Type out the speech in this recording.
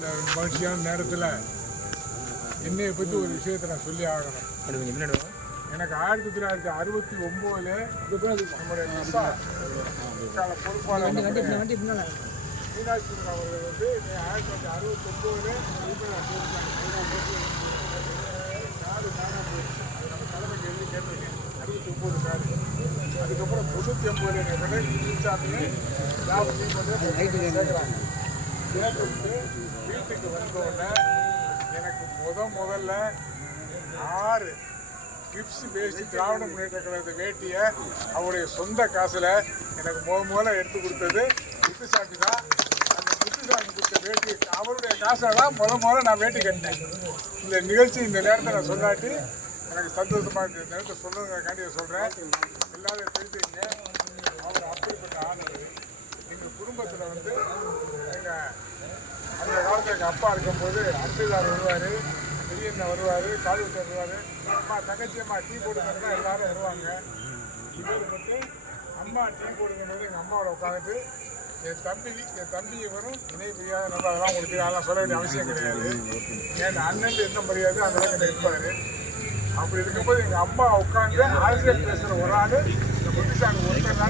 இந்த மகிழ்ச்சியான நேரத்தில் என்னையை பற்றி ஒரு விஷயத்தை நான் சொல்லி ஆகணும். எனக்கு ஆயிரத்தி தொள்ளாயிரத்தி அறுபத்தி ஒம்போதுல நம்முடைய கால பொறுப்பாளர் மீனாட்சி அவர்கள் வந்து ஆயிரத்தி தொள்ளாயிரத்தி அறுபத்தி ஒம்போதுல காடு காணாம போயிடுச்சு அது நம்ம தலைமைக்கு எழுதி கேட்டிருக்கேன் அறுபத்தி ஒம்பது காடு அதுக்கப்புறம் தொண்ணூற்றி ஒம்பதுல என்னை சேர்க்குறாங்க சேர்த்துட்டு வீட்டுக்கு வந்தோடனே எனக்கு முத முதல்ல ஆறு கிப்ஸ் பேசி திராவிட முன்னேற்ற கழகத்தை வேட்டியை அவருடைய சொந்த காசில் எனக்கு முத முதல்ல எடுத்து கொடுத்தது முத்துசாமி தான் அந்த முத்துசாமி கொடுத்த வேட்டி அவருடைய காசை தான் முத முதல்ல நான் வேட்டி கட்டினேன் இந்த நிகழ்ச்சி இந்த நேரத்தை நான் சொல்லாட்டி எனக்கு சந்தோஷமாக இருக்கு இந்த நேரத்தை சொல்லுங்கிறக்காண்டி சொல்கிறேன் எல்லாரும் தெரிஞ்சுங்க காலத்தில் வந்து எங்கள் அந்த காலத்தில் எங்கள் அப்பா இருக்கும்போது அரசியலார் வருவார் பெரியண்ண வருவார் கால்வெட்டு வருவார் அம்மா தங்கச்சி அம்மா டீ போட்டுக்கிறதா எல்லாரும் வருவாங்க இவர் வந்து அம்மா டீ போட்டுக்கும்போது எங்கள் அம்மாவோட உட்காந்துட்டு என் தம்பி என் தம்பி இவரும் இணை பிரியாத நல்லா அதெல்லாம் உங்களுக்கு அதெல்லாம் சொல்ல வேண்டிய அவசியம் கிடையாது என் அண்ணன் என்ன மரியாதை அந்த அளவுக்கு இருப்பார் அப்படி இருக்கும்போது எங்கள் அம்மா உட்காந்து ஆசிரியர் பேசுகிற ஒரு ஆள் இந்த புத்திசாமி ஒருத்தர்